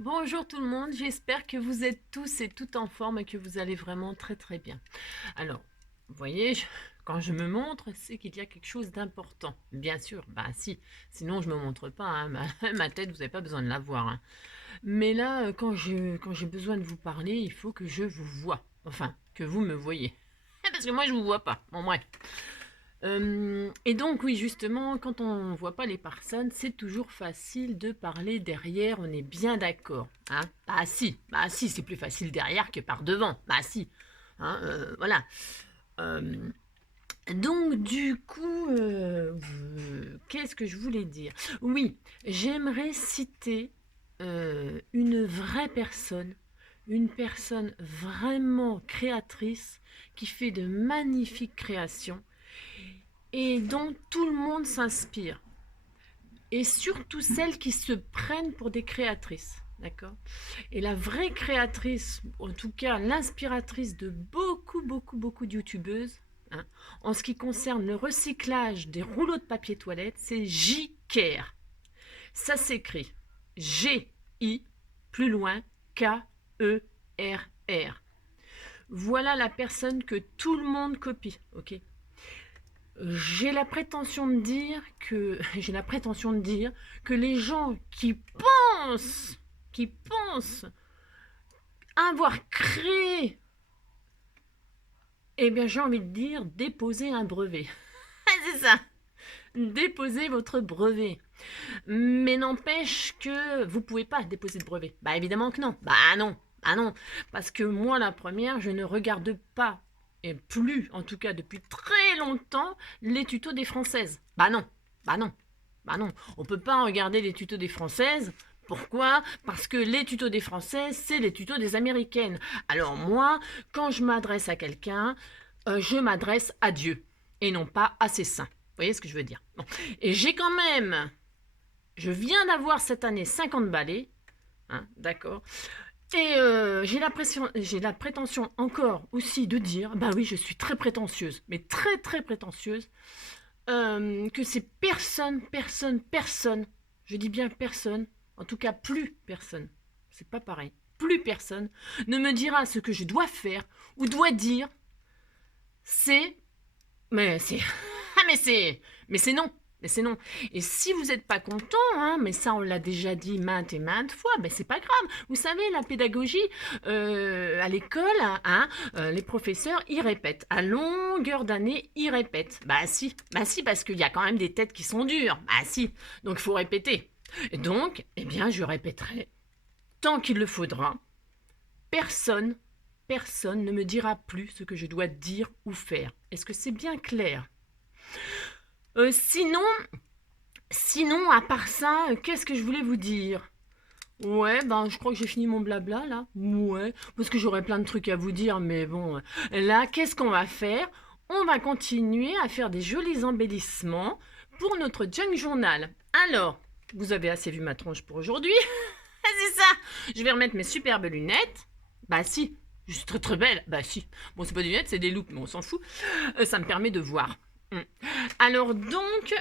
Bonjour tout le monde, j'espère que vous êtes tous et toutes en forme et que vous allez vraiment très très bien. Alors, vous voyez, quand je me montre, c'est qu'il y a quelque chose d'important. Bien sûr, bah si, sinon je me montre pas, hein, ma tête, vous n'avez pas besoin de la voir, hein. Mais là, quand j'ai besoin de vous parler, il faut que je vous vois. Enfin, que vous me voyez. Parce que moi, je vous vois pas. Bon, bref. Et donc, oui, justement, quand on ne voit pas les personnes, c'est toujours facile de parler derrière, on est bien d'accord. Hein, bah si, c'est plus facile derrière que par devant. Bah si. Hein, voilà. Euh, donc, du coup, qu'est-ce que je voulais dire? Oui, j'aimerais citer une personne vraiment créatrice qui fait de magnifiques créations et dont tout le monde s'inspire. Et surtout celles qui se prennent pour des créatrices. D'accord. Et la vraie créatrice, en tout cas l'inspiratrice de beaucoup de youtubeuses, hein, en ce qui concerne le recyclage des rouleaux de papier toilette, c'est J-Care. Ça s'écrit G-I, plus loin, K-E-R-R. Voilà la personne que tout le monde copie, ok. J'ai la prétention de dire que les gens qui pensent avoir créé, eh bien j'ai envie de dire déposer un brevet. C'est ça, déposer votre brevet. Mais n'empêche que vous pouvez pas déposer de brevet. Bah évidemment que non. Bah non, parce que moi la première, je ne regarde pas et plus, en tout cas depuis très longtemps, les tutos des Françaises. Bah non, bah non, bah non. On peut pas regarder les tutos des Françaises. Pourquoi? Parce que les tutos des Françaises, c'est les tutos des Américaines. Alors moi, quand je m'adresse à quelqu'un, je m'adresse à Dieu et non pas à ses saints. Vous voyez ce que je veux dire? Bon. Et je viens d'avoir cette année 50 balais, hein, d'accord. Et j'ai la prétention encore aussi de dire, bah oui, je suis très prétentieuse, mais très prétentieuse, que c'est personne, je dis bien personne, en tout cas plus personne, c'est pas pareil, plus personne ne me dira ce que je dois faire ou dois dire, c'est, mais c'est, ah mais c'est non. Mais c'est non. Et si vous n'êtes pas content, hein, mais ça on l'a déjà dit maintes et maintes fois, ben c'est pas grave. Vous savez, la pédagogie à l'école, hein, les professeurs, ils répètent. À longueur d'année, ils répètent. Bah si, parce qu'il y a quand même des têtes qui sont dures. Bah si, donc il faut répéter. Et donc, eh bien, je répéterai tant qu'il le faudra. Personne, personne ne me dira plus ce que je dois dire ou faire. Est-ce que c'est bien clair? euh, sinon, Sinon, à part ça, qu'est-ce que je voulais vous dire? Ouais, ben je crois que j'ai fini mon blabla là. Ouais, parce que j'aurais plein de trucs à vous dire, mais bon, là, qu'est-ce qu'on va faire? On va continuer à faire des jolis embellissements pour notre junk journal. Alors, vous avez assez vu ma tronche pour aujourd'hui. C'est ça. Je vais remettre mes superbes lunettes. Bah si, juste très belle. Bah si. Bon, c'est pas des lunettes, c'est des loupes, mais on s'en fout. Ça me permet de voir. Mm. Alors donc,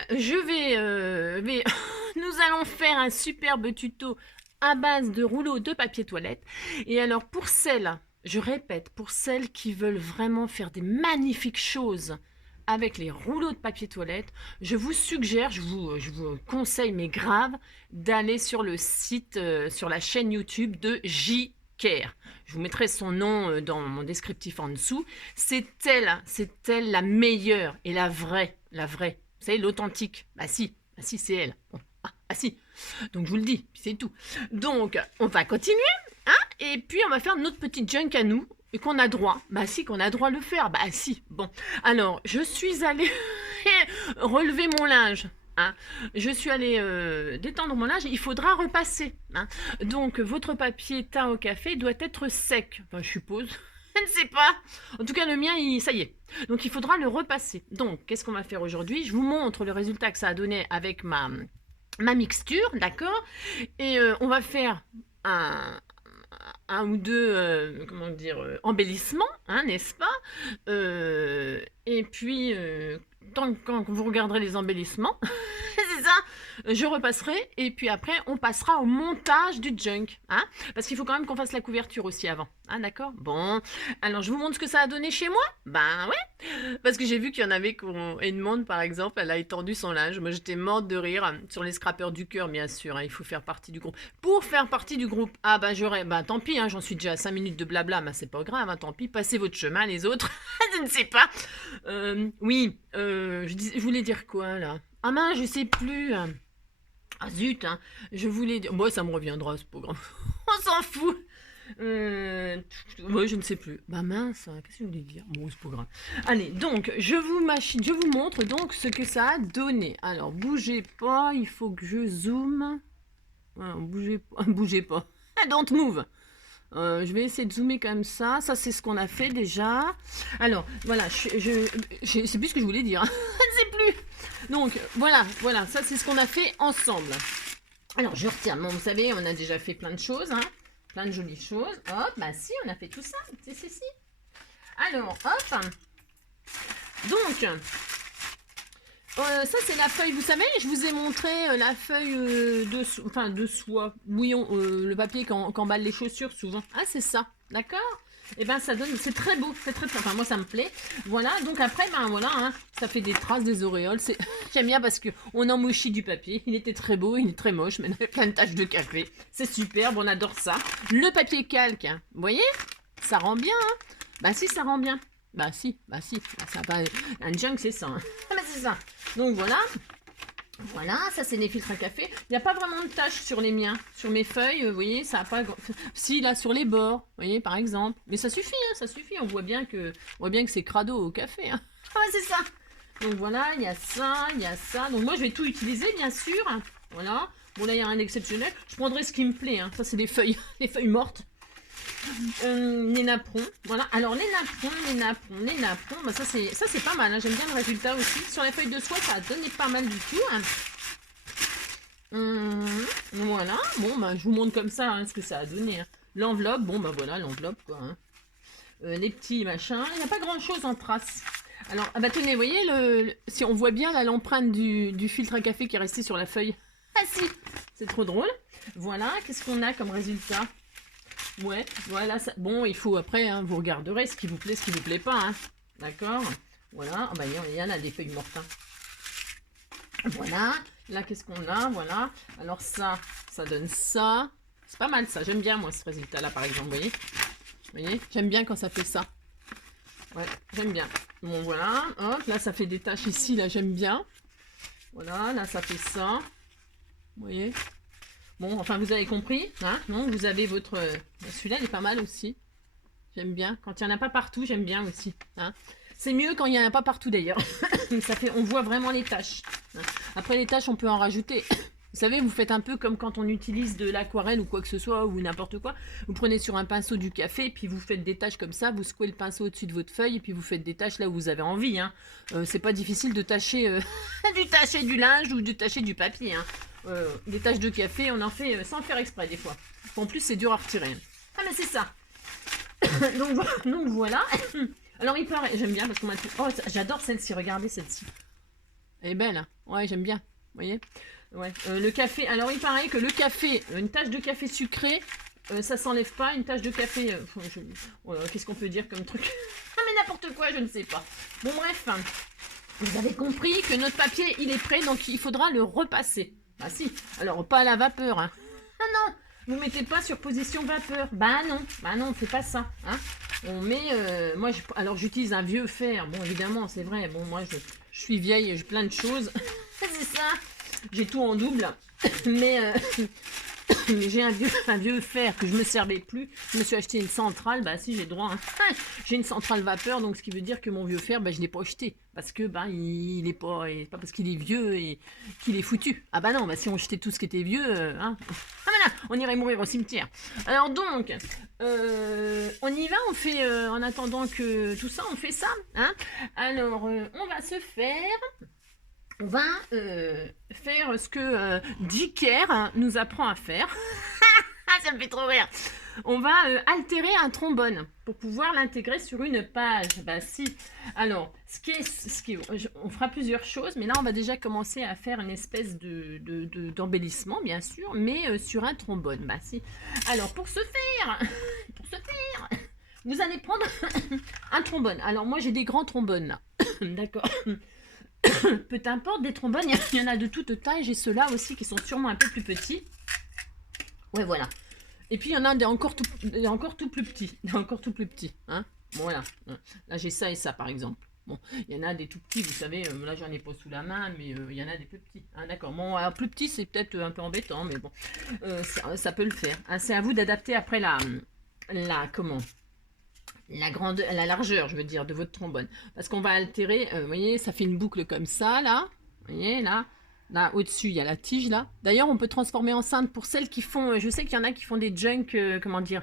nous allons faire un superbe tuto à base de rouleaux de papier toilette. Et alors pour celles, je répète, pour celles qui veulent vraiment faire des magnifiques choses avec les rouleaux de papier toilette, je vous suggère, je vous conseille, mais grave, d'aller sur le site, sur la chaîne YouTube de J-Care. Je vous mettrai son nom dans mon descriptif en dessous. C'est elle la meilleure et la vraie. Vous savez, l'authentique. Bah si, c'est elle. Bon. Ah si. Donc je vous le dis, puis c'est tout. Donc on va continuer, hein, et puis on va faire notre petite junk à nous, et qu'on a droit. Bah si, qu'on a droit de le faire. Bah si. Bon, alors je suis allée relever mon linge. Hein. Je suis allée détendre mon linge, il faudra repasser. Hein. Donc votre papier teint au café doit être sec, enfin je suppose. Je ne sais pas. En tout cas, le mien, ça y est. Donc il faudra le repasser. Donc, qu'est-ce qu'on va faire aujourd'hui? Je vous montre le résultat que ça a donné avec ma mixture, d'accord. Et on va faire un ou deux comment dire embellissements, hein, n'est-ce pas? Et puis quand vous regarderez les embellissements, C'est ça. Je repasserai et puis après on passera au montage du junk, hein, parce qu'il faut quand même qu'on fasse la couverture aussi avant, hein, d'accord? Bon, alors je vous montre ce que ça a donné chez moi. Ben ouais, parce que j'ai vu qu'il y en avait une monde par exemple, elle a étendu son linge. Moi j'étais morte de rire sur les scrappers du cœur, bien sûr, hein, il faut faire partie du groupe. Pour faire partie du groupe, ah ben j'aurais, ben tant pis, hein, j'en suis déjà à 5 minutes de blabla, mais c'est pas grave, hein, tant pis, passez votre chemin les autres, je ne sais pas. Oui, je voulais dire quoi là? Ah mince, je sais plus. Ah zut, hein. Je voulais dire... Moi, ça me reviendra, c'est pas grave. On s'en fout. Moi, je ne sais plus. Bah mince, qu'est-ce que je voulais dire? Bon, c'est pas grave. Allez, donc, je vous montre donc ce que ça a donné. Alors, bougez pas, il faut que je zoome. Ah, bougez pas. Bougez pas. Don't move. Je vais essayer de zoomer comme ça. Ça, c'est ce qu'on a fait déjà. Alors, voilà, je sais plus ce que je voulais dire. Je ne sais plus. Donc, voilà, ça, c'est ce qu'on a fait ensemble. Alors, je retiens. Bon, vous savez, on a déjà fait plein de choses, hein. Plein de jolies choses. Hop, bah si, on a fait tout ça. Si. Alors, hop. Donc, ça, c'est la feuille. Vous savez, je vous ai montré la feuille de soie. Oui, le papier qu'emballent les chaussures souvent. Ah, c'est ça. D'accord? Et ben, ça donne... C'est très beau. C'est très... Enfin, moi, ça me plaît. Voilà. Donc, après, ben voilà, hein, ça fait des traces, des auréoles. J'aime bien parce qu'on enmochit du papier. Il était très beau. Il est très moche. Mais il y a plein de taches de café. C'est superbe. On adore ça. Le papier calque. Hein, vous voyez? Ça rend bien. Hein? Bah, si, ça rend bien. Bah si. Ça va... Un junk, c'est ça. Hein. Ah, bah, c'est ça. Donc voilà. Voilà, ça c'est des filtres à café. Il n'y a pas vraiment de taches sur les miens. Sur mes feuilles, vous voyez, ça n'a pas... Si, là, sur les bords, vous voyez, par exemple. Mais ça suffit, hein, ça suffit. On voit bien que c'est crado au café. Hein. Ah, ouais, c'est ça. Donc voilà, il y a ça, il y a ça. Donc moi, je vais tout utiliser, bien sûr. Voilà. Bon, là, il n'y a rien d'exceptionnel. Je prendrai ce qui me plaît. Hein. Ça, c'est des feuilles, les feuilles mortes. Les napperons, voilà. Alors les napperons, bah ça c'est pas mal, hein. J'aime bien le résultat aussi. Sur la feuille de soie, ça a donné pas mal du tout. Hein. Voilà, bon bah je vous montre comme ça hein, ce que ça a donné. Hein. L'enveloppe, bon bah voilà l'enveloppe quoi. Hein. Les petits machins, il n'y a pas grand chose en trace. Alors, ah bah tenez, vous voyez, si on voit bien là l'empreinte du filtre à café qui est resté sur la feuille. Ah si, c'est trop drôle. Voilà, qu'est-ce qu'on a comme résultat? Ouais, voilà, ça... bon, il faut après, hein, vous regarderez ce qui vous plaît pas, hein. D'accord? Voilà, oh, bah, il y en a des feuilles mortes. Hein. Voilà, là, qu'est-ce qu'on a? Voilà, alors ça donne ça. C'est pas mal ça, j'aime bien moi ce résultat-là, par exemple, vous voyez, j'aime bien quand ça fait ça. Ouais, j'aime bien. Bon, voilà, hop, là, ça fait des taches ici, là, j'aime bien. Voilà, là, ça fait ça. Vous voyez? Bon, enfin, vous avez compris, hein? Non, vous avez votre... Celui-là, il est pas mal aussi. J'aime bien. Quand il n'y en a pas partout, j'aime bien aussi. Hein? C'est mieux quand il n'y en a pas partout, d'ailleurs. Ça fait... On voit vraiment les taches. Hein? Après, les taches, on peut en rajouter. Vous savez, vous faites un peu comme quand on utilise de l'aquarelle ou quoi que ce soit, ou n'importe quoi. Vous prenez sur un pinceau du café, puis vous faites des taches comme ça, vous secouez le pinceau au-dessus de votre feuille, et puis vous faites des taches là où vous avez envie. Hein. C'est pas difficile de tacher, du linge ou de tacher du papier. Hein. Des taches de café, on en fait sans faire exprès des fois. En plus, c'est dur à retirer. Ah, mais c'est ça. donc voilà. Alors, il paraît, j'aime bien parce qu'on m'a dit... Oh, j'adore celle-ci, regardez celle-ci. Elle est belle, hein. Ouais, j'aime bien. Vous voyez? Ouais. Le café, alors il paraît que le café, une tache de café sucré, ça s'enlève pas. Une tache de café, qu'est-ce qu'on peut dire comme truc? Ah, mais n'importe quoi, je ne sais pas. Bon, bref. Vous avez compris que notre papier, il est prêt, donc il faudra le repasser. Ah si, alors pas à la vapeur. Hein. Ah non, vous mettez pas sur position vapeur. Bah non, c'est pas ça. Hein. On met, alors j'utilise un vieux fer. Bon, évidemment, c'est vrai. Bon, moi, je suis vieille, j'ai plein de choses. C'est ça. J'ai tout en double. Mais j'ai un vieux fer que je me servais plus. Je me suis acheté une centrale. Bah si, j'ai droit. Hein. J'ai une centrale vapeur, donc ce qui veut dire que mon vieux fer, bah, je l'ai pas acheté. Parce que bah, il est pas parce qu'il est vieux et qu'il est foutu. Ah bah non, bah si on jetait tout ce qui était vieux, hein. Ah voilà, on irait mourir au cimetière. Alors donc, on y va, on fait, en attendant que tout ça, on fait ça. Hein. Alors, on va se faire... On va faire ce que Dicker nous apprend à faire. Ça me fait trop rire. On va altérer un trombone pour pouvoir l'intégrer sur une page. Bah si. Alors, on fera plusieurs choses, mais là, on va déjà commencer à faire une espèce d'embellissement, bien sûr, mais sur un trombone. Bah si. Alors, pour ce faire, vous allez prendre un trombone. Alors, moi, j'ai des grands trombones, là. D'accord. Peu importe, des trombones, il y en a de toute taille. J'ai ceux-là aussi qui sont sûrement un peu plus petits. Ouais, voilà. Et puis, il y en a des encore tout plus petits. Encore tout plus petits. Hein, bon, voilà. Là, j'ai ça et ça, par exemple. Bon, il y en a des tout petits, vous savez. Là, j'en ai pas sous la main, mais il y en a des plus petits. Hein, d'accord. Bon, alors, plus petit, c'est peut-être un peu embêtant, mais bon. Ça peut le faire. Hein, c'est à vous d'adapter après comment la largeur, je veux dire, de votre trombone. Parce qu'on va altérer, vous voyez, ça fait une boucle comme ça, là. Vous voyez, là. Là, au-dessus, il y a la tige, là. D'ailleurs, on peut transformer en cintre pour celles qui font... Je sais qu'il y en a qui font des junk, comment dire,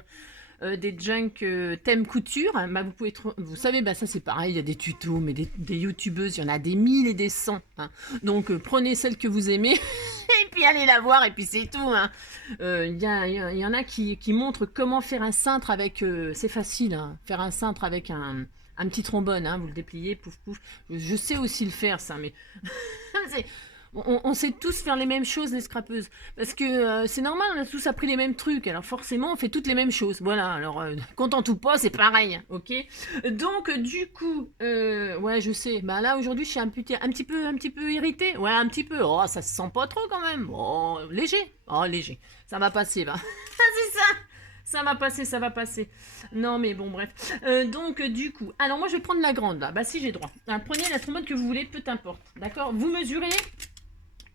des junk thème couture. Bah, vous pouvez... Vous savez, bah, ça, c'est pareil. Il y a des tutos, mais des youtubeuses, il y en a des 1000 et des 100. Hein. Donc, prenez celle que vous aimez et puis allez la voir et puis c'est tout. Hein. Il y en a qui montrent comment faire un cintre avec... c'est facile, hein, faire un cintre avec un petit trombone. Hein, vous le dépliez, pouf, pouf. Je sais aussi le faire, ça, mais... On sait tous faire les mêmes choses, les scrapeuses. Parce que c'est normal, on a tous appris les mêmes trucs. Alors forcément, on fait toutes les mêmes choses. Voilà, alors content ou pas, c'est pareil. Ok. Donc, du coup, ouais, je sais. Bah là, aujourd'hui, je suis un petit peu irritée. Ouais, un petit peu. Oh, ça se sent pas trop quand même. Oh, léger. Oh, léger. Ça va passer, va. C'est ça. Ça va passer, ça va passer. Non, mais bon, bref. Donc, du coup, alors moi, je vais prendre la grande, là. Bah, si j'ai droit. Alors, prenez la trombone que vous voulez, peu importe. D'accord. Vous mesurez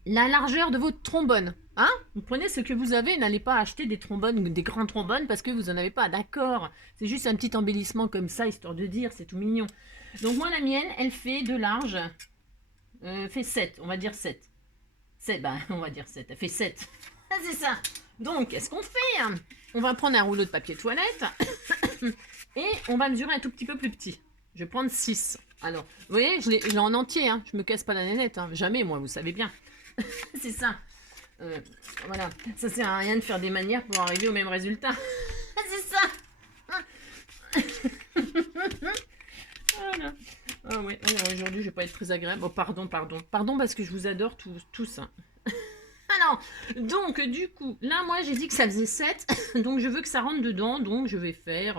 la largeur de votre trombone. Hein? Vous prenez ce que vous avez, n'allez pas acheter des trombones, des grands trombones parce que vous n'en avez pas, d'accord. C'est juste un petit embellissement comme ça, histoire de dire, c'est tout mignon. Donc moi, la mienne, elle fait de large, fait 7, on va dire 7. 7, bah, on va dire 7, elle fait 7. C'est ça. Donc, qu'est-ce qu'on fait? On va prendre un rouleau de papier toilette et on va mesurer un tout petit peu plus petit. Je vais prendre 6. Alors, vous voyez, je l'ai en entier, hein. Je me casse pas la nénette, hein. Jamais, moi, vous savez bien. C'est ça. Voilà. Ça sert à rien de faire des manières pour arriver au même résultat. C'est ça. Voilà. Ah ouais. Aujourd'hui, je vais pas être très agréable. Oh, pardon. Pardon parce que je vous adore tous. Hein. Alors, donc, du coup, là, moi, j'ai dit que ça faisait 7. Donc, je veux que ça rentre dedans. Donc, je vais faire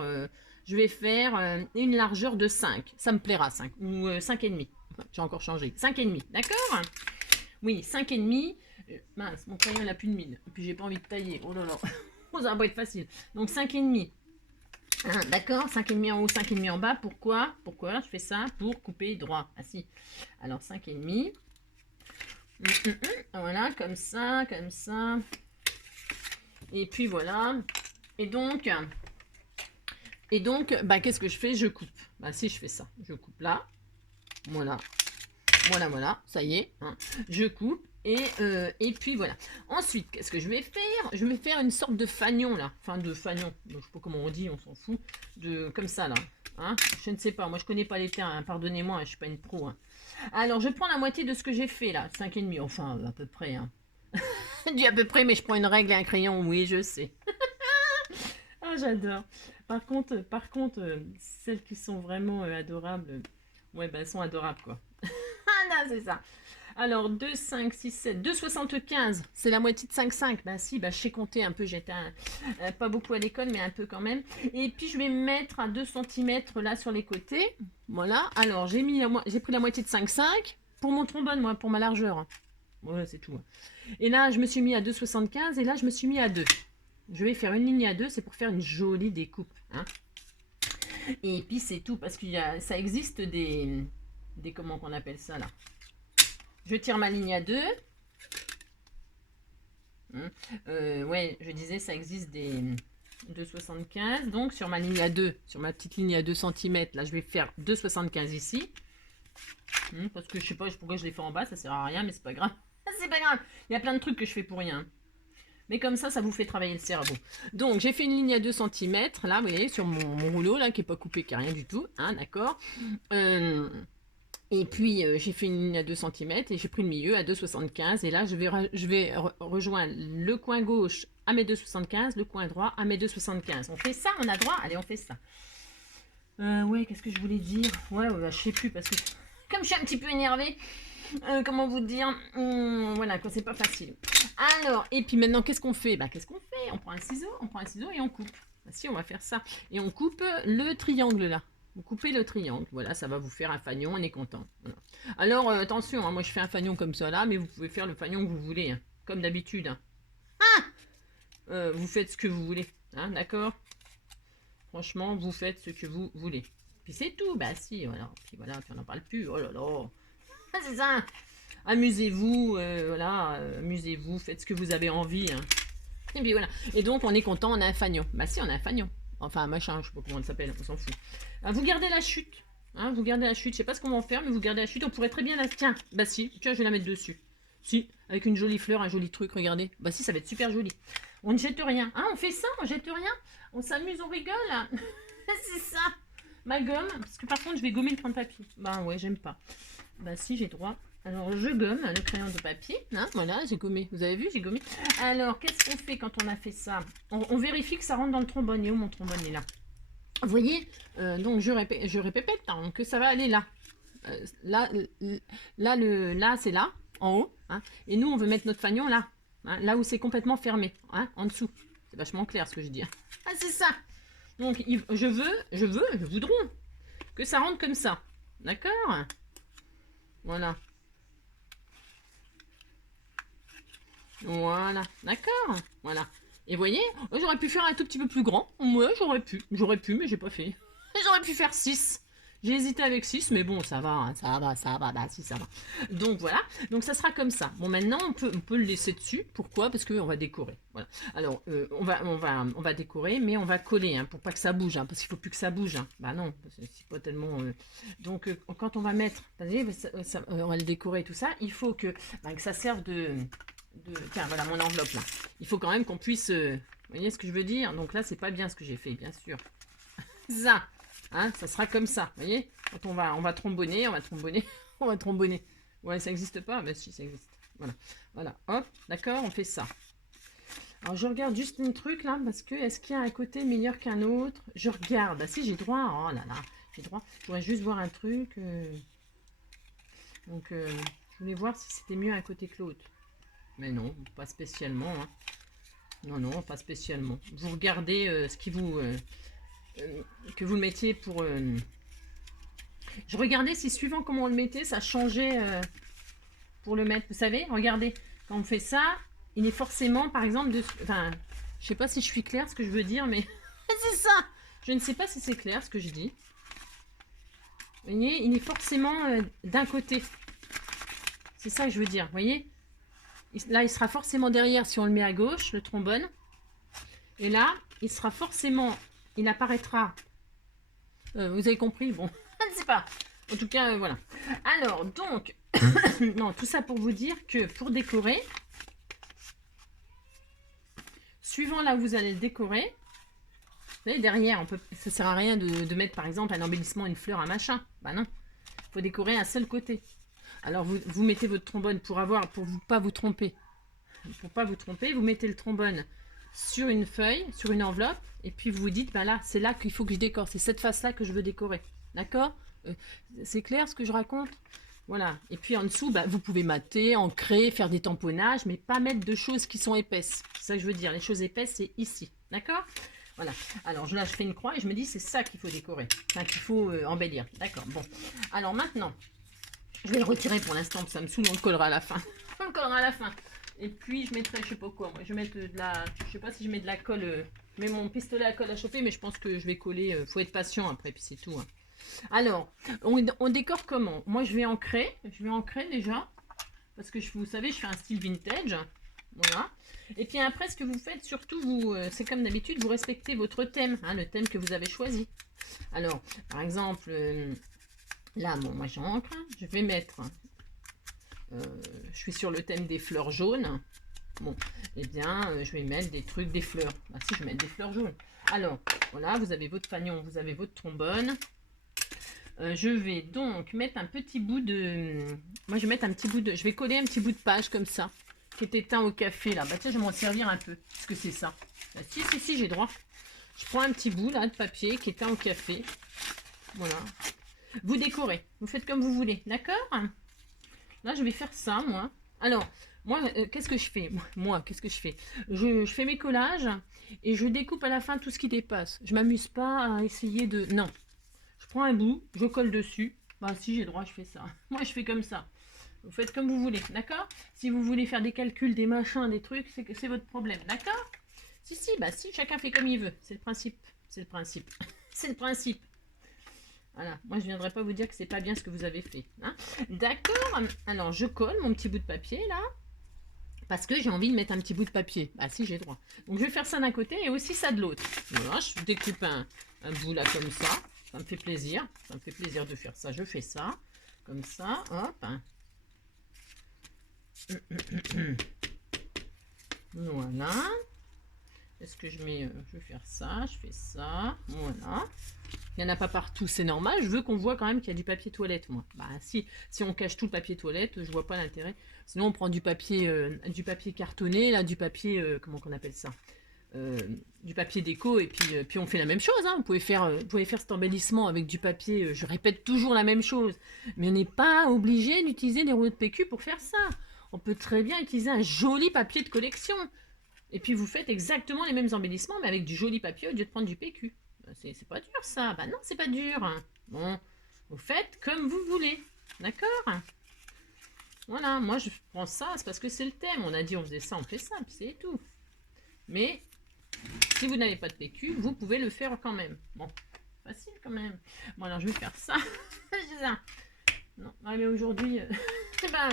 une largeur de 5. Ça me plaira, 5. Ou 5,5. J'ai encore changé. 5,5. D'accord? Oui, 5,5. Mince, mon crayon il a plus de mine. Et puis j'ai pas envie de tailler. Oh là là. Ça va pas être facile. Donc 5,5. Hein, d'accord, 5,5 en haut, 5,5 en bas. Pourquoi je fais ça? Pour couper droit. Ah si. Alors 5,5. Voilà, comme ça, comme ça. Et puis voilà. Et donc, bah, qu'est-ce que je fais? Je coupe. Bah si je fais ça. Je coupe là. Voilà. Voilà, ça y est. Hein. Je coupe. Et puis voilà. Ensuite, qu'est-ce que je vais faire? Je vais faire une sorte de fanion là. Enfin, de fanion. Je sais pas comment on dit, on s'en fout. Comme ça là. Hein, je ne sais pas. Moi, je connais pas les termes. Hein. Pardonnez-moi, je suis pas une pro. Hein. Alors, je prends la moitié de ce que j'ai fait là. 5,5. Enfin, à peu près. Hein. Je dis à peu près, mais je prends une règle et un crayon. Oui, je sais. Ah, j'adore. Par contre, celles qui sont vraiment adorables, ouais, bah, elles sont adorables quoi. Ah non, c'est ça. Alors, 2, 5, 6, 7, 2,75. C'est la moitié de 5,5. Ben si, ben, je sais compter un peu. J'étais pas beaucoup à l'école, mais un peu quand même. Et puis, je vais mettre à 2 cm là sur les côtés. Voilà. Alors, j'ai pris la moitié de 5,5 pour mon trombone, moi, pour ma largeur. Voilà, c'est tout. Et là, je me suis mis à 2,75 et là, je me suis mis à 2. Je vais faire une ligne à 2. C'est pour faire une jolie découpe. Hein. Et puis, c'est tout parce que ça existe des comment qu'on appelle ça là. Je tire ma ligne à 2. Ouais, je disais, ça existe des 2,75. Donc, sur ma ligne à 2, sur ma petite ligne à 2 cm, là, je vais faire 2,75 ici. Parce que je sais pas pourquoi je l'ai fait en bas, ça sert à rien, mais c'est pas grave. C'est pas grave. Il y a plein de trucs que je fais pour rien. Mais comme ça vous fait travailler le cerveau. Donc, j'ai fait une ligne à 2 cm, là, vous voyez, sur mon rouleau, là, qui n'est pas coupé, qui n'a rien du tout. Hein, d'accord. Et puis, j'ai fait une ligne à 2 cm et j'ai pris le milieu à 2,75. Et là, je vais rejoindre le coin gauche 1,75 m, le coin droit 1,75 m. On fait ça, on a droit? Allez, on fait ça. Ouais, qu'est-ce que je voulais dire? Ouais, bah, je sais plus, parce que comme je suis un petit peu énervée, comment vous dire, voilà, quoi, c'est pas facile. Alors, et puis maintenant, qu'est-ce qu'on fait? Bah, qu'est-ce qu'on fait? On prend un ciseau et on coupe. Bah, si, on va faire ça. Et on coupe le triangle, là. Vous coupez le triangle, voilà, ça va vous faire un fanion, on est content. Voilà. Alors, attention, hein, moi je fais un fanion comme ça, là, mais vous pouvez faire le fanion que vous voulez, hein, comme d'habitude. Hein. Vous faites ce que vous voulez, hein, d'accord? Franchement, vous faites ce que vous voulez. Puis c'est tout, bah si, voilà. Puis voilà, puis on n'en parle plus, oh là là. Ah, c'est ça. Amusez-vous, voilà, amusez-vous, faites ce que vous avez envie. Hein. Et puis voilà. Et donc, on est content, on a un fanion. Bah si, on a un fanion. Enfin, un machin, je sais pas comment ça s'appelle, on s'en fout. Vous gardez la chute. Hein, vous gardez la chute. Je sais pas ce qu'on va en faire, mais vous gardez la chute. On pourrait très bien la... Tiens, bah si, tiens, je vais la mettre dessus. Si, avec une jolie fleur, un joli truc, regardez. Bah si, ça va être super joli. On ne jette rien. Hein, on fait ça, on jette rien. On s'amuse, on rigole. C'est ça. Ma gomme, parce que par contre, je vais gommer le crayon de papier. Bah ouais, j'aime pas. Bah si, j'ai droit. Alors, je gomme le crayon de papier. Hein, voilà, j'ai gommé. Vous avez vu, j'ai gommé. Alors, qu'est-ce qu'on fait quand on a fait ça? On vérifie que ça rentre dans le trombone. Et où mon trombone est là? Vous voyez, donc je répète hein, que ça va aller là. Là, c'est là, en haut. Hein, et nous, on veut mettre notre fanion là. Hein, là où c'est complètement fermé. Hein, en dessous. C'est vachement clair ce que je dis. Ah, c'est ça. Donc, je voudrais que ça rentre comme ça. D'accord? Voilà. Voilà, d'accord. Voilà. Et vous voyez, j'aurais pu faire un tout petit peu plus grand. Ouais, j'aurais pu, mais j'ai pas fait. J'aurais pu faire 6. J'ai hésité avec 6, mais bon, ça va, hein, ça va, bah si, ça va. Donc voilà, donc ça sera comme ça. Bon, maintenant, on peut le laisser dessus. Pourquoi? Parce qu'on va décorer. Voilà. Alors, on va décorer, mais on va coller, hein, pour pas que ça bouge, hein, parce qu'il faut plus que ça bouge. Hein. Bah non, c'est pas tellement... Donc, quand on va mettre, vous voyez, on va le décorer et tout ça, il faut que ça serve Tiens, voilà mon enveloppe là. Il faut quand même qu'on puisse... vous voyez ce que je veux dire? Donc là, c'est pas bien ce que j'ai fait, bien sûr. Ça, hein, ça sera comme ça, vous voyez? Quand on va trombonner, on va trombonner. Ouais, ça n'existe pas? Ben si, ça existe. Voilà, voilà, hop, d'accord, on fait ça. Alors, je regarde juste un truc là, parce que est-ce qu'il y a un côté meilleur qu'un autre? Je regarde, ah si, j'ai droit, oh là là, j'ai droit. Je voudrais juste voir un truc. Donc, je voulais voir si c'était mieux un côté que l'autre. Mais non, pas spécialement. Hein. Non, non, pas spécialement. Vous regardez ce qui vous... que vous le mettiez pour... Je regardais si suivant comment on le mettait, ça changeait pour le mettre. Vous savez, regardez, quand on fait ça, il est forcément, par exemple, enfin, je sais pas si je suis claire ce que je veux dire, mais c'est ça. Je ne sais pas si c'est clair ce que je dis. Vous voyez, il est forcément d'un côté. C'est ça que je veux dire, vous voyez? Là, il sera forcément derrière si on le met à gauche, le trombone. Et là, il sera forcément... Il apparaîtra... vous avez compris? Bon, je ne sais pas. En tout cas, voilà. Alors, donc... non, tout ça pour vous dire que pour décorer... Suivant là où vous allez le décorer... Vous voyez, derrière, ça ne sert à rien de mettre, par exemple, un embellissement, une fleur, un machin. Bah non. Il faut décorer un seul côté. Alors, vous mettez votre trombone pour pas vous tromper. Pour pas vous tromper, vous mettez le trombone sur une feuille, sur une enveloppe, et puis vous vous dites, ben là, c'est là qu'il faut que je décore. C'est cette face-là que je veux décorer. D'accord? C'est clair ce que je raconte? Voilà. Et puis en dessous, bah, vous pouvez mater, ancrer, faire des tamponnages, mais pas mettre de choses qui sont épaisses. C'est ça que je veux dire. Les choses épaisses, c'est ici. D'accord? Voilà. Alors là, je fais une croix et je me dis, c'est ça qu'il faut décorer. Enfin, qu'il faut embellir. D'accord. Bon. Alors maintenant... Je vais le retirer pour l'instant, ça me saoule, on le collera à la fin. On le collera à la fin. Et puis je mettrai, je sais pas quoi, moi, je vais mettre de la... Je sais pas si je mets de la colle, je mets mon pistolet à colle à chauffer, mais je pense que je vais coller, faut être patient après, puis c'est tout. Hein. Alors, on décore comment? Moi je vais ancrer déjà, parce que vous savez, je fais un style vintage. Voilà. Et puis après, ce que vous faites, surtout, c'est comme d'habitude, vous respectez votre thème, hein, le thème que vous avez choisi. Alors, par exemple... Là, bon, moi j'encre, je vais mettre, je suis sur le thème des fleurs jaunes. Bon, eh bien, je vais mettre des trucs, des fleurs. Ah si, je vais mettre des fleurs jaunes. Alors, voilà, vous avez votre fanion, vous avez votre trombone. Je vais donc mettre un petit bout de... Moi, je vais mettre un petit bout de... Je vais coller un petit bout de page comme ça. qui est éteint au café, là. Bah tiens, je vais m'en servir un peu. Qu'est-ce que c'est ça? Bah, si, j'ai droit. Je prends un petit bout, là, de papier qui est éteint au café. Voilà. Vous décorez. Vous faites comme vous voulez. D'accord? Là, je vais faire ça, moi. Alors, moi, qu'est-ce que je fais? Moi, qu'est-ce que je fais? Je fais mes collages et je découpe à la fin tout ce qui dépasse. Je m'amuse pas à essayer de... Non. Je prends un bout, je colle dessus. Bah si, j'ai droit, je fais ça. Moi, je fais comme ça. Vous faites comme vous voulez, d'accord? Si vous voulez faire des calculs, des machins, des trucs, c'est votre problème, d'accord? Si, bah si, chacun fait comme il veut. C'est le principe. C'est le principe. C'est le principe. Voilà, moi je ne viendrai pas vous dire que c'est pas bien ce que vous avez fait. Hein. D'accord. Alors je colle mon petit bout de papier là. Parce que j'ai envie de mettre un petit bout de papier. Bah si, j'ai droit. Donc je vais faire ça d'un côté et aussi ça de l'autre. Voilà, je découpe un bout là comme ça. Ça me fait plaisir. Ça me fait plaisir de faire ça. Je fais ça. Comme ça. Hop. Voilà. Est-ce que je mets... je vais faire ça. Je fais ça. Voilà. Il n'y en a pas partout, c'est normal. Je veux qu'on voit quand même qu'il y a du papier toilette, moi. Bah si on cache tout le papier toilette, je vois pas l'intérêt. Sinon, on prend du papier cartonné, là, du papier, comment qu'on appelle ça, du papier déco, et puis on fait la même chose. Hein. Vous pouvez faire cet embellissement avec du papier, je répète toujours la même chose. Mais on n'est pas obligé d'utiliser des rouleaux de PQ pour faire ça. On peut très bien utiliser un joli papier de collection. Et puis vous faites exactement les mêmes embellissements, mais avec du joli papier au lieu de prendre du PQ. C'est pas dur ça. Bah non, c'est pas dur. Bon, vous faites comme vous voulez. D'accord? Voilà, moi je prends ça, c'est parce que c'est le thème. On a dit on faisait ça, on fait ça, puis c'est tout. Mais si vous n'avez pas de PQ, vous pouvez le faire quand même. Bon, facile quand même. Bon, alors je vais faire ça. ça. Non, mais aujourd'hui, pas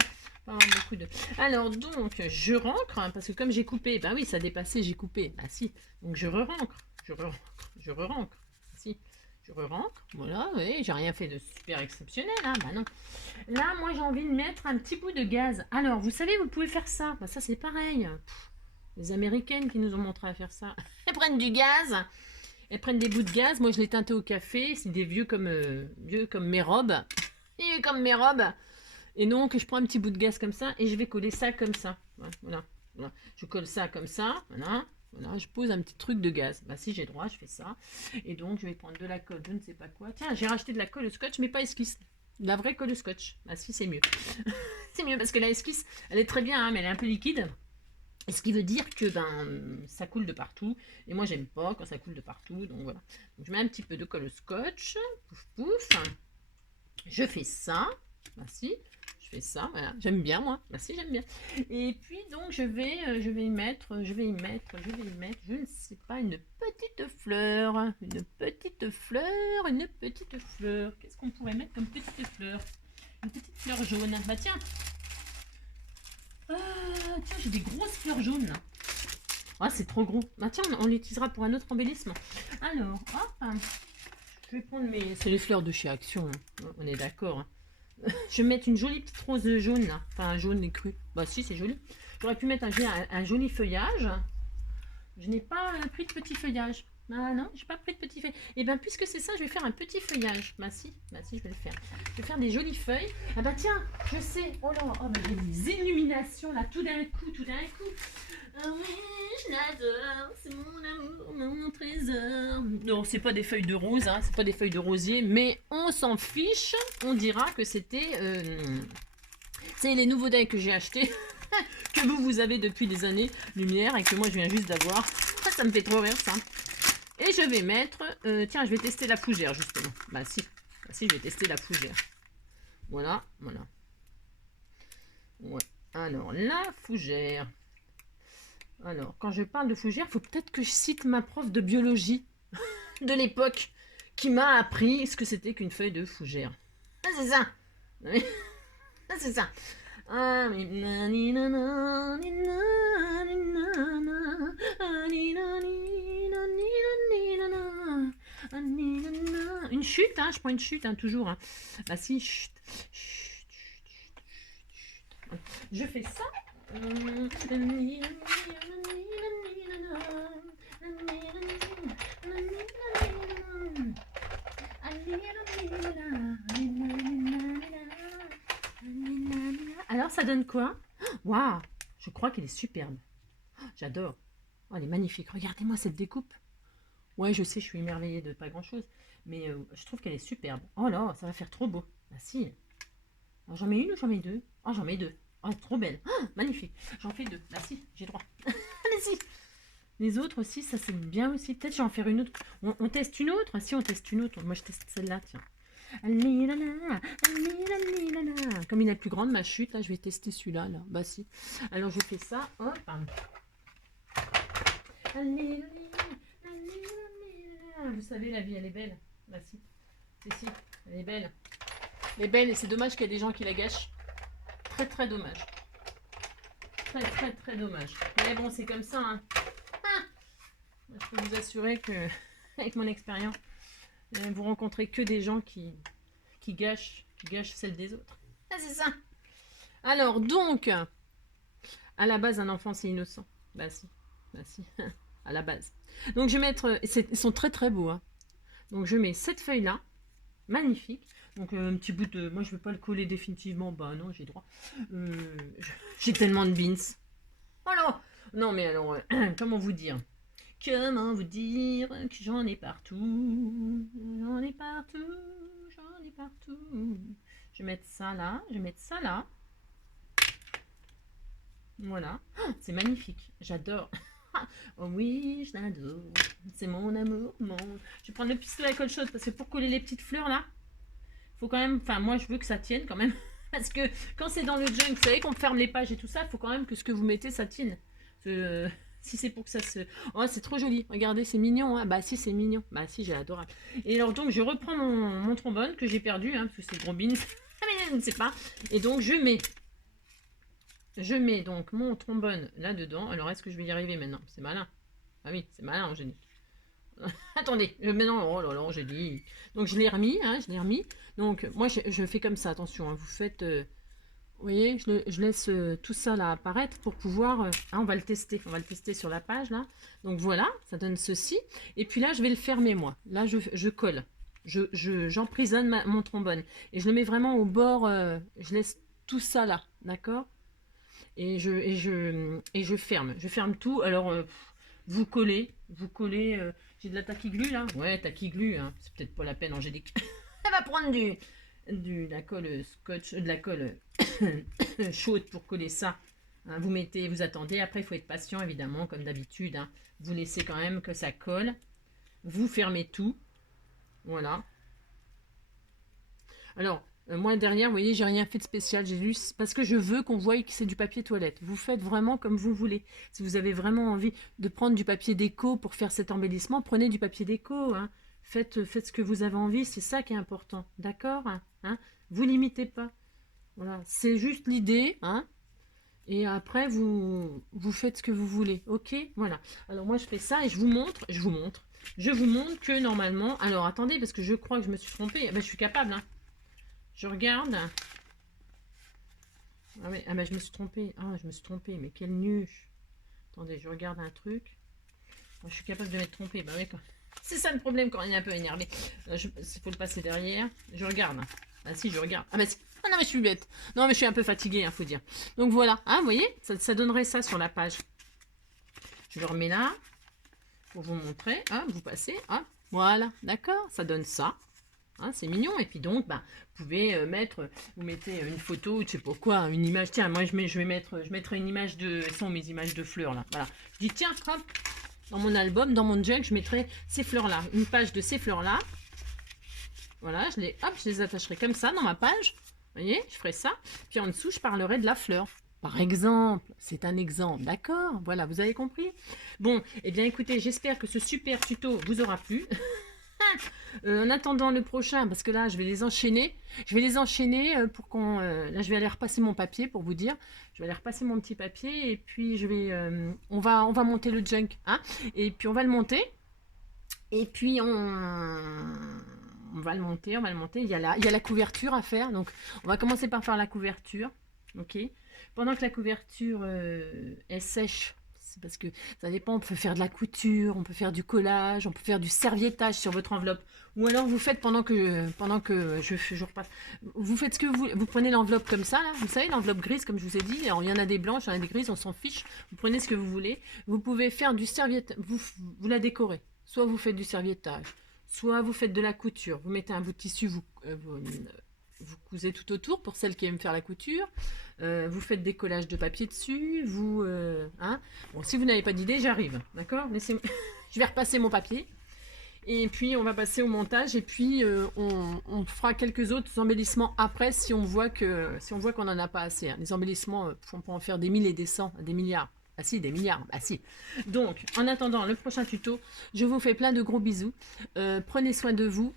beaucoup de... Alors donc, je rancre, hein, parce que comme j'ai coupé, bah oui, ça dépassait, j'ai coupé. Bah si, donc je re-rancre. Je re-rancre. Si, je re-rancre. Voilà, oui, j'ai rien fait de super exceptionnel. Hein, bah non. Là, moi, j'ai envie de mettre un petit bout de gaz. Alors, vous savez, vous pouvez faire ça. Bah, ça, c'est pareil. Les Américaines qui nous ont montré à faire ça. Elles prennent du gaz. Elles prennent des bouts de gaz. Moi, je l'ai teinté au café. C'est des vieux comme mes robes. Vieux comme mes robes. Et donc, je prends un petit bout de gaz comme ça et je vais coller ça comme ça. Voilà. Je colle ça comme ça. Voilà. Voilà, je pose un petit truc de gaz. Bah si j'ai droit, je fais ça. Et donc je vais prendre de la colle, je ne sais pas quoi. Tiens, j'ai racheté de la colle au scotch, mais pas esquisse. De la vraie colle au scotch. Bah si, c'est mieux. C'est mieux parce que la esquisse, elle est très bien, hein, mais elle est un peu liquide. Et ce qui veut dire que ça coule de partout. Et moi, j'aime pas quand ça coule de partout. Donc voilà. Donc, je mets un petit peu de colle au scotch. Pouf, pouf. Je fais ça. Bah si. Ça, voilà, j'aime bien moi, merci, j'aime bien. Et puis donc je vais y mettre, je ne sais pas, une petite fleur, qu'est-ce qu'on pourrait mettre comme petite fleur? Une petite fleur jaune, bah tiens, j'ai des grosses fleurs jaunes là. Ah, c'est trop gros, bah tiens, on l'utilisera pour un autre embellissement. Alors, hop, je vais prendre c'est les fleurs de chez Action, hein. On est d'accord, hein. Je vais mettre une jolie petite rose jaune là. Enfin, un jaune cru. Bah si, c'est joli. J'aurais pu mettre un joli feuillage. Je n'ai pas pris de petit feuillage. Ah non, j'ai pas pris de petit feuillage. Et bien, puisque c'est ça, je vais faire un petit feuillage. Bah si, je vais le faire. Je vais faire des jolies feuilles. Ah bah tiens, je sais. Oh là, bah, j'ai des illuminations là, tout d'un coup. Ah oui, je l'adore, c'est mon amour, mon trésor. Non, c'est pas des feuilles de rose, hein, c'est pas des feuilles de rosier, mais on s'en fiche. On dira que c'était... c'est les nouveaux dés que j'ai achetés, que vous avez depuis des années-lumière et que moi je viens juste d'avoir. Ça me fait trop rire ça. Et je vais mettre... tiens, je vais tester la fougère justement. Bah si, je vais tester la fougère. Voilà. Ouais. Alors, la fougère... Alors, quand je parle de fougère, il faut peut-être que je cite ma prof de biologie de l'époque qui m'a appris ce que c'était qu'une feuille de fougère. Ah, c'est ça. Ah, c'est ça. Ah, mais... Une chute, hein, je prends une chute, hein, toujours. Hein. Bah si, chut. Je fais ça. Alors ça donne quoi? Waouh, Je crois qu'elle est superbe. Oh, j'adore. Oh, elle est magnifique. Regardez-moi cette découpe. Ouais, je sais, je suis émerveillée de pas grand-chose. Mais je trouve qu'elle est superbe. Oh là, ça va faire trop beau. Ah si. Alors, j'en mets une ou j'en mets deux? Oh, j'en mets deux. Oh, trop belle. Oh, magnifique. J'en fais deux. Ah si, j'ai droit. Allez-y. Les autres aussi, ça c'est bien aussi. Peut-être je vais en faire une autre. On teste une autre? Si, on teste une autre. Moi, je teste celle-là, tiens. Allez, là, là, allez, là, là, là, là. Comme il est plus grande, ma chute, là, je vais tester celui-là. Là. Bah si. Alors, je fais ça. Hop. Allez, allez, allez, allez, là. Vous savez, la vie, elle est belle. Bah si. Si, elle est belle. Elle est belle et c'est dommage qu'il y ait des gens qui la gâchent. Très, très dommage. Très, très, très dommage. Mais bon, c'est comme ça, hein. Je peux vous assurer que, avec mon expérience, vous rencontrez que des gens qui gâchent celle des autres. Ah, c'est ça. Alors, donc, à la base, un enfant, c'est innocent. Bah si, à la base. Donc, je vais mettre, ils sont très très beaux. Hein. Donc, je mets cette feuille-là, magnifique. Donc, un petit bout de, moi, je ne vais pas le coller définitivement. Bah non, j'ai droit. J'ai tellement de beans. Oh là. Non, mais alors, comment vous dire? Comment vous dire que j'en ai partout, j'en ai partout, j'en ai partout. Je vais mettre ça là, je vais mettre ça là. Voilà, oh, c'est magnifique, j'adore. Oh oui, je l'adore, c'est mon amour, mon... Je vais prendre le pistolet à colle chaude parce que pour coller les petites fleurs là, faut quand même, enfin moi je veux que ça tienne quand même. Parce que quand c'est dans le junk, vous savez qu'on ferme les pages et tout ça, il faut quand même que ce que vous mettez ça tienne. Si c'est pour que ça se... Oh, c'est trop joli. Regardez, c'est mignon. Hein. Bah si, c'est mignon. Bah si, j'ai adorable. Et alors donc, je reprends mon trombone que j'ai perdu, hein, parce que c'est gros beans. Mais je ne sais pas. Et donc, je mets donc mon trombone là-dedans. Alors, est-ce que je vais y arriver maintenant? C'est malin. Ah oui, c'est malin, Angélique. Attendez, maintenant, oh là là, Angélique. Donc, je l'ai remis, hein, je l'ai remis. Donc, moi, je fais comme ça, attention. Hein, vous faites... Vous voyez, je laisse tout ça là apparaître pour pouvoir... on va le tester. On va le tester sur la page là. Donc voilà, ça donne ceci. Et puis là, je vais le fermer moi. Là, je colle. J'emprisonne mon trombone. Et je le mets vraiment au bord. Je laisse tout ça là. D'accord? Et je ferme. Je ferme tout. Alors, vous collez. J'ai de la taquiglu là. Ouais, taquiglu. Hein. C'est peut-être pas la peine, Angélique. Elle va prendre de la colle scotch, de la colle chaude pour coller ça. Hein, vous attendez. Après, il faut être patient, évidemment, comme d'habitude. Hein. Vous laissez quand même que ça colle. Vous fermez tout. Voilà. Alors, moi, derrière, vous voyez, j'ai rien fait de spécial. J'ai juste parce que je veux qu'on voie que c'est du papier toilette. Vous faites vraiment comme vous voulez. Si vous avez vraiment envie de prendre du papier déco pour faire cet embellissement, prenez du papier déco. Hein. Faites ce que vous avez envie. C'est ça qui est important. D'accord? Hein? Vous limitez pas. Voilà, c'est juste l'idée, hein. Et après, vous faites ce que vous voulez, ok? Voilà. Alors moi, je fais ça et je vous montre que normalement... Alors, attendez, parce que je crois que je me suis trompée. Ah ben, je suis capable, hein. Je regarde. Ah ouais, ah ben, je me suis trompée. Ah, je me suis trompée, mais quelle nuche. Attendez, je regarde un truc. Moi, je suis capable de m'être trompée. Bah oui, c'est ça le problème quand on est un peu énervé. Il faut le passer derrière. Je regarde. Ah si, je regarde. Ah bah si. Ah non, mais je suis bête. Non, mais je suis un peu fatiguée, hein, faut dire. Donc voilà, hein, vous voyez, ça donnerait ça sur la page. Je le remets là, pour vous montrer. Hein, vous passez, hein, voilà, d'accord, ça donne ça. Hein, c'est mignon. Et puis donc, bah, vous pouvez vous mettez une photo, je sais pas quoi, une image. Tiens, moi, je mettrai une image de... Ce sont mes images de fleurs, là. Voilà. Je dis, tiens, hop, dans mon album, dans mon junk, je mettrai ces fleurs-là. Une page de ces fleurs-là. Voilà, je les attacherai comme ça dans ma page. Vous voyez, je ferai ça. Puis en dessous, je parlerai de la fleur. Par exemple, c'est un exemple, d'accord? Voilà, vous avez compris? Bon, eh bien écoutez, j'espère que ce super tuto vous aura plu. En attendant le prochain, parce que là, je vais les enchaîner. Pour qu'on... là, je vais aller repasser mon papier pour vous dire. Je vais aller repasser mon petit papier et puis je vais... on va monter le junk. Hein, et puis on va le monter. Et puis on va le monter. Il y a la couverture à faire. Donc, on va commencer par faire la couverture. Ok. Pendant que la couverture est sèche, C'est parce que ça dépend, on peut faire de la couture, on peut faire du collage, on peut faire du serviettage sur votre enveloppe. Ou alors vous faites pendant que je repasse, vous faites ce que vous prenez l'enveloppe comme ça, là, vous savez, l'enveloppe grise, comme je vous ai dit, alors, il y en a des blanches, il y en a des grises, on s'en fiche, vous prenez ce que vous voulez, vous pouvez faire du serviettage, vous la décorez, soit vous faites du serviettage, soit vous faites de la couture, vous mettez un bout de tissu, vous cousez tout autour pour celles qui aiment faire la couture. Vous faites des collages de papier dessus. Hein. Bon, si vous n'avez pas d'idée, j'arrive. D'accord. Je vais repasser mon papier. Et puis, on va passer au montage. Et puis, on fera quelques autres embellissements après si on voit qu'on n'en a pas assez. Hein. Les embellissements, on peut en faire des mille et des cents, des milliards. Ah si, des milliards. Ah si. Donc, en attendant le prochain tuto, je vous fais plein de gros bisous. Prenez soin de vous.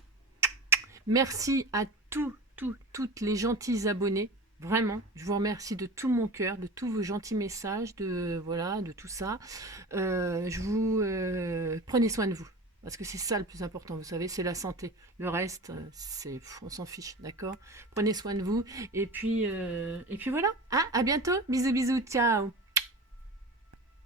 Merci à toutes les gentils abonnés. Vraiment, je vous remercie de tout mon cœur, de tous vos gentils messages, de tout ça. Prenez soin de vous, parce que c'est ça le plus important, vous savez, c'est la santé. Le reste, on s'en fiche, d'accord? Prenez soin de vous, et puis voilà. Hein, à bientôt, bisous, bisous, ciao.